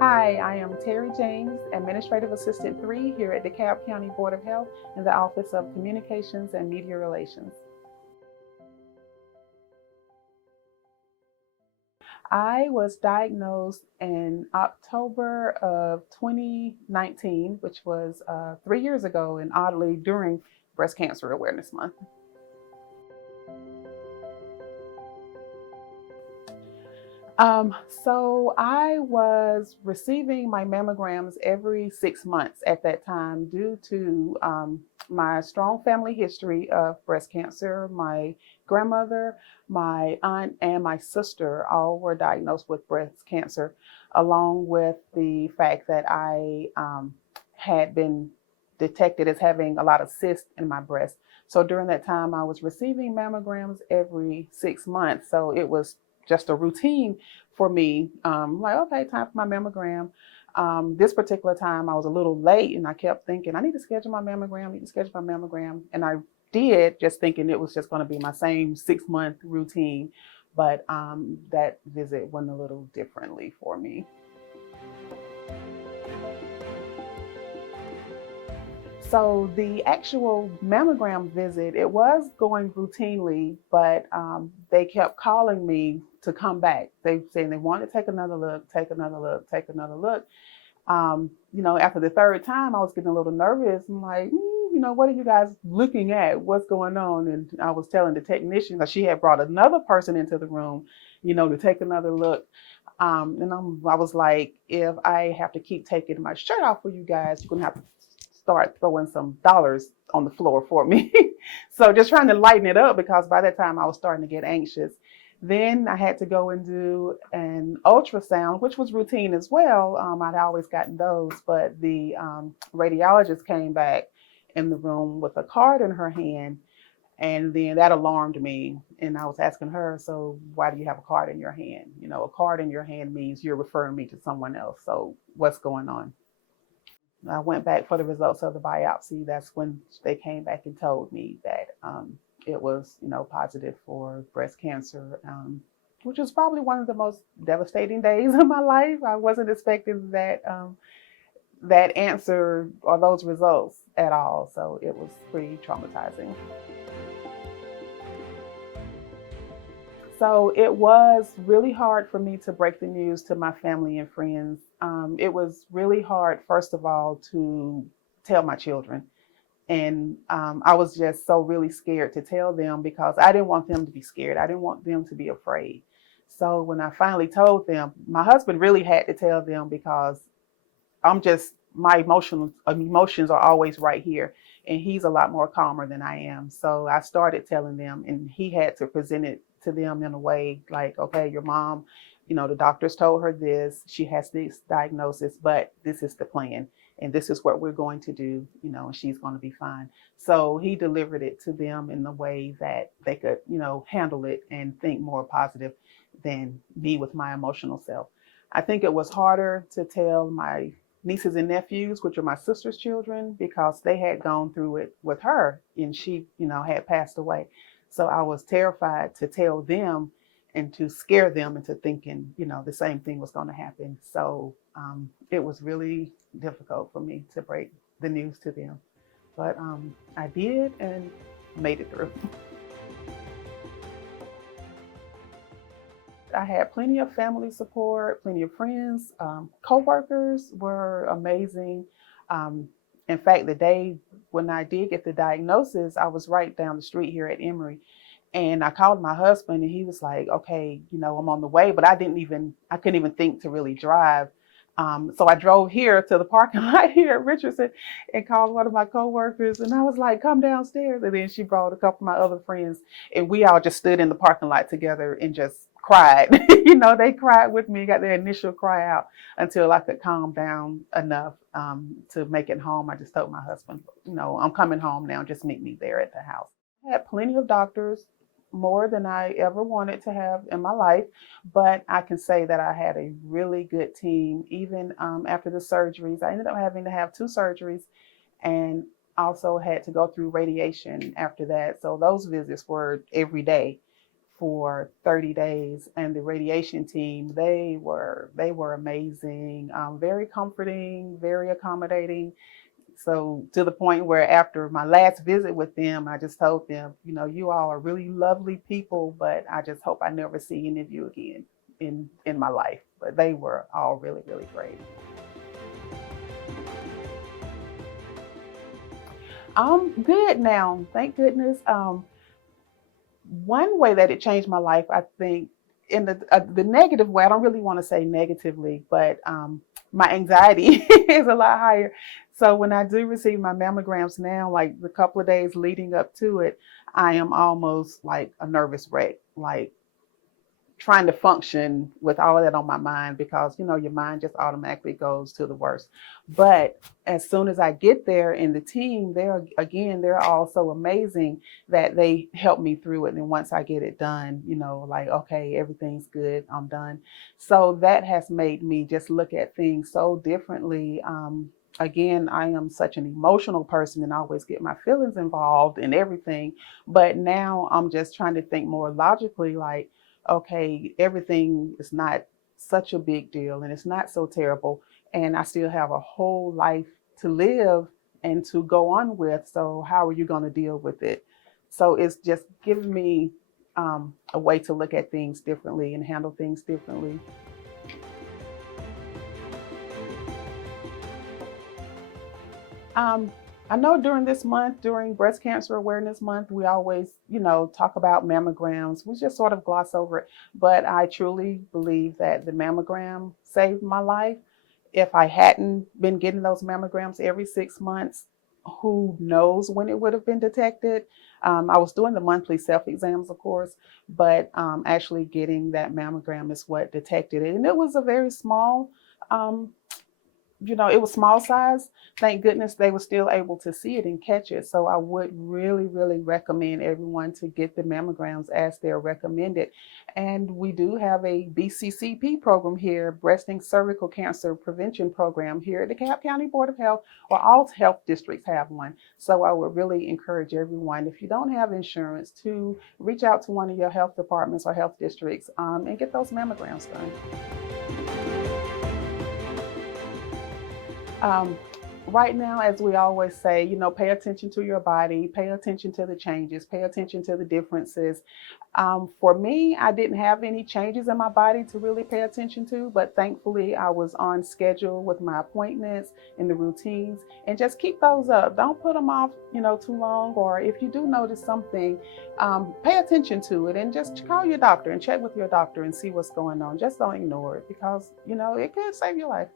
Hi, I am Terri James, Administrative Assistant 3 here at DeKalb County Board of Health in the Office of Communications and Media Relations. I was diagnosed in October of 2019, which was 3 years ago, and oddly during Breast Cancer Awareness Month. So I was receiving my mammograms every 6 months at that time due to my strong family history of breast cancer. My grandmother, my aunt, and my sister all were diagnosed with breast cancer, along with the fact that I had been detected as having a lot of cysts in my breast. So during that time, I was receiving mammograms every 6 months. So it was just a routine for me. Like, okay, time for my mammogram. This particular time I was a little late and I kept thinking, I need to schedule my mammogram, I need to schedule my mammogram. And I did, just thinking it was just going to be my same 6 month routine. But that visit went a little differently for me. So the actual mammogram visit, it was going routinely, but they kept calling me to come back. They saying they want to take another look, take another look, take another look. After the third time, I was getting a little nervous. I'm like, what are you guys looking at? What's going on? And I was telling the technician that she had brought another person into the room, to take another look. I was like, if I have to keep taking my shirt off for you guys, you're going to have to start throwing some dollars on the floor for me. So just trying to lighten it up because by that time I was starting to get anxious. Then I had to go and do an ultrasound, which was routine as well. I'd always gotten those, but the radiologist came back in the room with a card in her hand. And then that alarmed me. And I was asking her, so why do you have a card in your hand? A card in your hand means you're referring me to someone else. So what's going on? I went back for the results of the biopsy. That's when they came back and told me that it was, positive for breast cancer, which was probably one of the most devastating days of my life. I wasn't expecting that answer or those results at all. So it was pretty traumatizing. So it was really hard for me to break the news to my family and friends. It was really hard, first of all, to tell my children. And I was just so really scared to tell them because I didn't want them to be scared. I didn't want them to be afraid. So when I finally told them, my husband really had to tell them because my emotions are always right here. And he's a lot more calmer than I am. So I started telling them, and he had to present it to them in a way like, okay, your mom, the doctors told her this, she has this diagnosis, but this is the plan. And this is what we're going to do, and she's going to be fine. So he delivered it to them in the way that they could, handle it and think more positive than me with my emotional self. I think it was harder to tell my nieces and nephews, which are my sister's children, because they had gone through it with her and she, had passed away. So I was terrified to tell them and to scare them into thinking, the same thing was going to happen. So it was really difficult for me to break the news to them. But I did and made it through. I had plenty of family support, plenty of friends. Coworkers were amazing. Um, in fact, the day when I did get the diagnosis, I was right down the street here at Emory. And I called my husband and he was like, okay, I'm on the way, but I couldn't even think to really drive. So I drove here to the parking lot here at Richardson and called one of my coworkers and I was like, come downstairs. And then she brought a couple of my other friends and we all just stood in the parking lot together and just cried. They cried with me, got their initial cry out until I could calm down enough to make it home. I just told my husband, I'm coming home now, just meet me there at the house. I had plenty of doctors, more than I ever wanted to have in my life, but I can say that I had a really good team. Even after the surgeries, I ended up having to have two surgeries and also had to go through radiation after that. So those visits were every day for 30 days, and the radiation team, they were amazing, very comforting, very accommodating. So to the point where after my last visit with them, I just told them, you all are really lovely people, but I just hope I never see any of you again in my life. But they were all really, really great. I'm good now, thank goodness. One way that it changed my life, I think, in the negative way, I don't really want to say negatively, but my anxiety is a lot higher. So when I do receive my mammograms now, like the couple of days leading up to it, I am almost like a nervous wreck, like trying to function with all of that on my mind, because your mind just automatically goes to the worst. But as soon as I get there, and the team, they're all so amazing that they help me through it. And once I get it done, like, okay, everything's good, I'm done. So that has made me just look at things so differently. Again, I am such an emotional person and I always get my feelings involved in everything. But now I'm just trying to think more logically, like, okay, everything is not such a big deal and it's not so terrible. And I still have a whole life to live and to go on with. So, how are you going to deal with it? So, it's just giving me a way to look at things differently and handle things differently. Um, I know during this month, during Breast Cancer Awareness Month, we always, talk about mammograms. We just sort of gloss over it. But I truly believe that the mammogram saved my life. If I hadn't been getting those mammograms every 6 months, who knows when it would have been detected. I was doing the monthly self-exams, of course, but actually getting that mammogram is what detected it. And it was a very small um, it was small size. Thank goodness they were still able to see it and catch it. So I would really, really recommend everyone to get the mammograms as they're recommended. And we do have a BCCP program here, Breast and Cervical Cancer Prevention Program here at the DeKalb County Board of Health, or all health districts have one. So I would really encourage everyone, if you don't have insurance, to reach out to one of your health departments or health districts and get those mammograms done. Um, right now, as we always say, pay attention to your body, pay attention to the changes, pay attention to the differences. For me, I didn't have any changes in my body to really pay attention to, but thankfully I was on schedule with my appointments and the routines, and just keep those up. Don't put them off, too long, or if you do notice something, pay attention to it and just call your doctor and check with your doctor and see what's going on. Just don't ignore it, because, it could save your life.